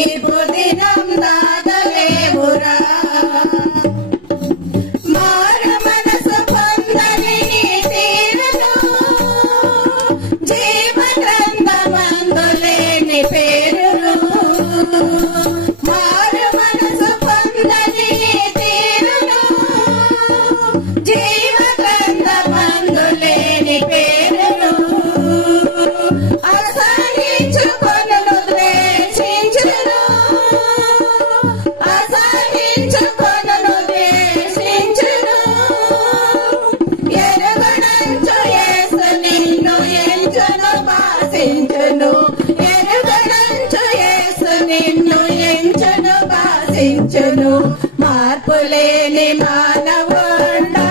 తీర్పు దినం దాగలేవురా మారు మనసు పొందని తీరును జీవ గ్రంథమందులేని పేరును మారు మనసు పొందని తీరును జీవ గ్రంథమందులేని పేరును అసహించుకొనును ద్వేషించును అసహించుకొనును ద్వేషించును ఎరుగడంచు యేసు నిన్ను ఎంచును భాషించును ఎరుగడంచు యేసు నిన్ను ఎంచును భాషించును మార్పులేని మానవుడా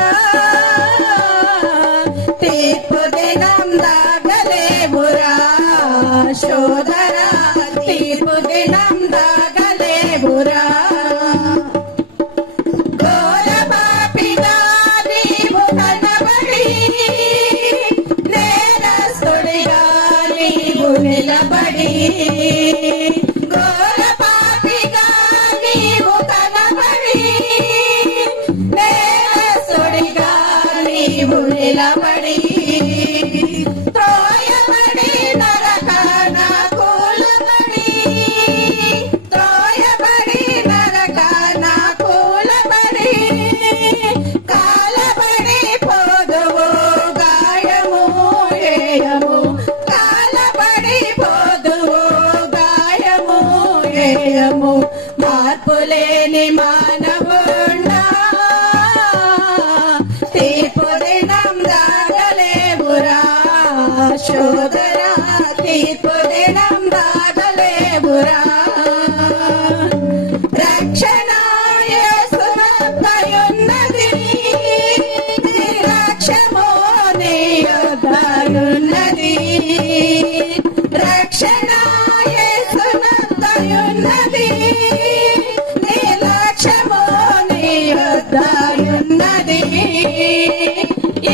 తీర్పు దినం దాగలేవురా సోదరా తీర్పు దినం దాగలేవురా ఘోర పాపిగా నీవు కనబడి నేరస్తుడిగా నీవు నిలబడి ఘోర పాపిగా నీవు కనబడి నేరస్తుడిగా నీవు నిలబడి త్రోయబడి నరకాన కూలబడి త్రోయబడి నరకాన కూలబడి కాలబడి పోదువు గాయము ఏయము కాలబడి పోదువు గాయము ఏయము మార్పులేని మానవుడా తీర్పు దినం దాగలేవురా సోదరా తీర్పు దినం దాగలేవురా రక్షణ యేసునందున్నది నిరక్షము నీ యొద్దయున్నది రక్షణ యేసునందున్నది నిర్లక్ష్యము నీ యొద్దయున్నది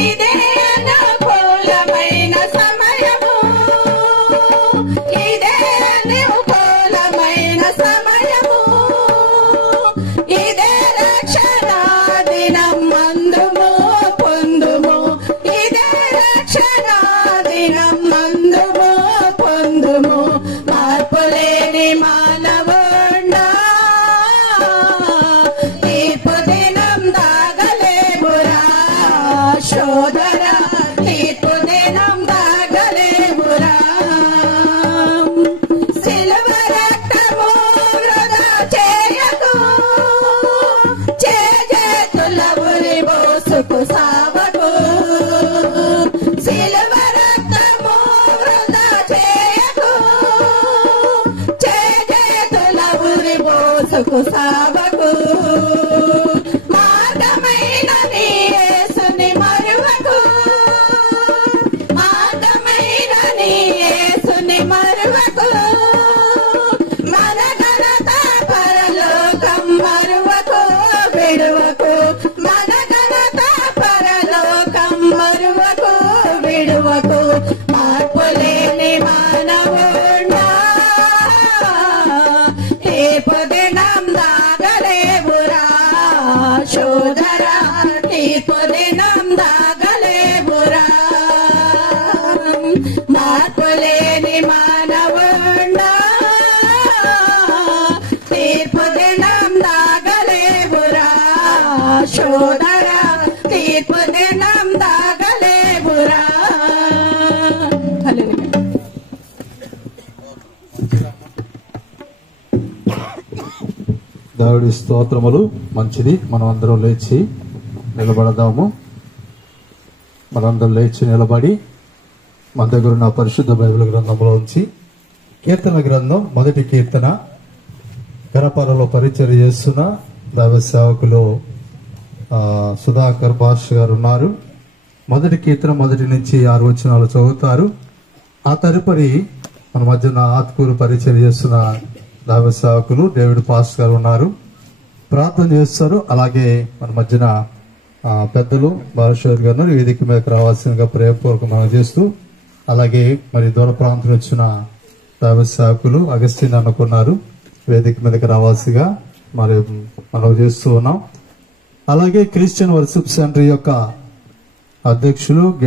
ఇదే అనుకూలమైన సమయము ఇదే అనుకూలమైన సమయము ఇదే రక్షణ దినం మందుము పొందుము ఇదే రక్షణ దినం మందుము పొందుము మార్పులేని మానవుడా తీర్పు దినం దాగలేవురా సోదరా తీర్పు దినం దాగలేవురా సిలువ రక్తము వృధా చేయకు చేతుల ఉరి బోసుకు సావకు సిలువ రక్తము వృధా చేయకు చేతుల ఉరి బోసుకు సావకు మార్గమైన నీ యేసుని మరువకు మార్గమైన నీ యేసుని మరువకు మన ఘనత పరలోకం మరువకు విడువకు మన ఘనత పరలోకం మరువకు విడువకు మార్పులేని మానవుడా తీర్పు దినం దాగలేవురా సోదరా తీర్పు దినం దాగలేవురా మార్పులేని మానవుడా తీర్పు దినం దాగలేవురా సోదరా తీర్పు దినం దాగలేవురా దేవుడి స్తోత్రములు. మంచిది. మనం అందరం లేచి నిలబడదాము. మనందరం లేచి నిలబడి మన దగ్గర ఉన్న పరిశుద్ధ బైబిల్ గ్రంథంలో ఉంచి కీర్తన గ్రంథం 1వ కీర్తన గణపరలో పరిచర్య చేస్తున్న దైవ సేవకులు సుధాకర్ భాష్ గారు ఉన్నారు. 1వ కీర్తన 1 నుంచి 6 వచనాలు చదువుతారు. ఆ తదుపరి మన మధ్యన ఆత్కూరు పరిచర్య చేస్తున్న దైవ సేవకులు డేవిడ్ పాస్ గారు ఉన్నారు, ప్రార్థన చేస్తారు. అలాగే మన మధ్యన పెద్దలు బాలశ్వర్ గారు వేదిక మీదకి రావాల్సిందిగా ప్రేమపూర్వకం మనం చేస్తూ, అలాగే మరి దూర ప్రాంతం వచ్చిన దైవ సేవకులు అగస్టిన్ అనుకున్నారు, వేదిక మీదకి రావాల్సిగా మరి మనం చేస్తూ ఉన్నాం. అలాగే క్రిస్టియన్ వర్షిప్ సెంటర్ యొక్క అధ్యక్షులు